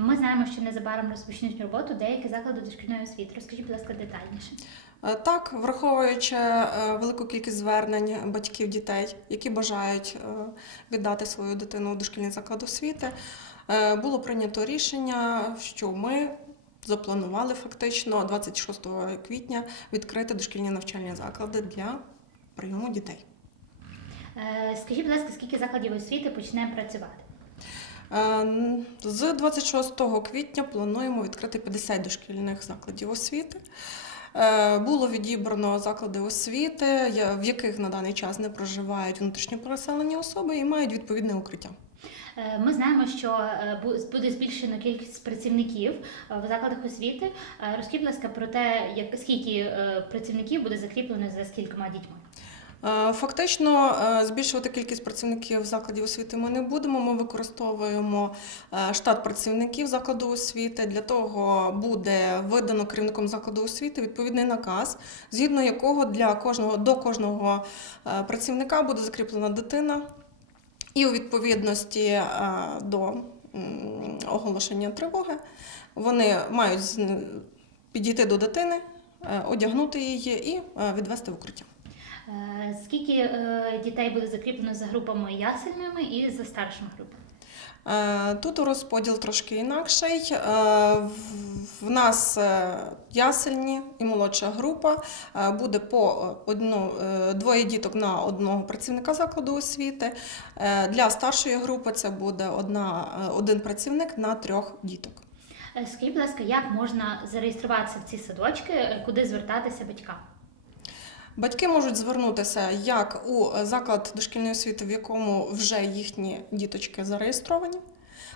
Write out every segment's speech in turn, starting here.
Ми знаємо, що незабаром розпочнуть роботу деякі заклади дошкільної освіти. Розкажіть, будь ласка, детальніше. Е, Так, враховуючи е, велику кількість звернень батьків дітей, які бажають е, віддати свою дитину у дошкільний заклад освіти, було прийнято рішення, що ми запланували фактично 26 квітня відкрити дошкільні навчальні заклади для прийому дітей. Скажіть, будь ласка, скільки закладів освіти почне працювати? Е, З 26 квітня плануємо відкрити 50 дошкільних закладів освіти. Е, Було відібрано заклади освіти, в яких на даний час не проживають внутрішньо переселені особи і мають відповідне укриття. Е, Ми знаємо, що е, буде збільшено кількість працівників в закладах освіти. Розкажіть, будь ласка, про те, як скільки працівників буде закріплено за скількома дітьми. Е, Фактично е, збільшувати кількість працівників закладів освіти ми не будемо. Ми використовуємо е, штат працівників закладу освіти. Для того буде видано керівником закладу освіти відповідний наказ, згідно якого для кожного до кожного працівника буде закріплена дитина, і у відповідності до оголошення тривоги вони мають підійти до дитини, одягнути її і відвести в укриття. Е, Скільки е, дітей буде закріплено за групами ясельними і за старшими групами? Е, Тут розподіл трошки інакший. В- нас ясельні і молодша група буде по одну, двоє діток на одного працівника закладу освіти. Для старшої групи це буде одна, один працівник на трьох діток. Скажіть, будь ласка, як можна зареєструватися в ці садочки, куди звертатися батькам? Батьки можуть звернутися як у заклад дошкільної освіти, в якому вже їхні діточки зареєстровані,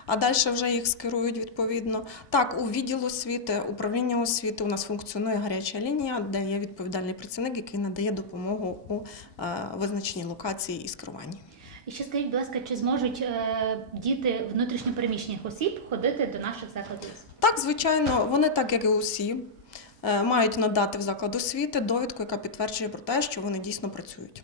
а далі вже їх скерують відповідно. Так, у відділ освіти, управління освіти у нас функціонує гаряча лінія, де є відповідальний працівник, який надає допомогу у е, визначеній локації і скеруванні. І ще скажіть, будь ласка, чи зможуть е, діти внутрішньопереміщених осіб ходити до наших закладів? Так, звичайно, вони, так як і усі, мають надати в заклад освіти довідку, яка підтверджує про те, що вони дійсно працюють.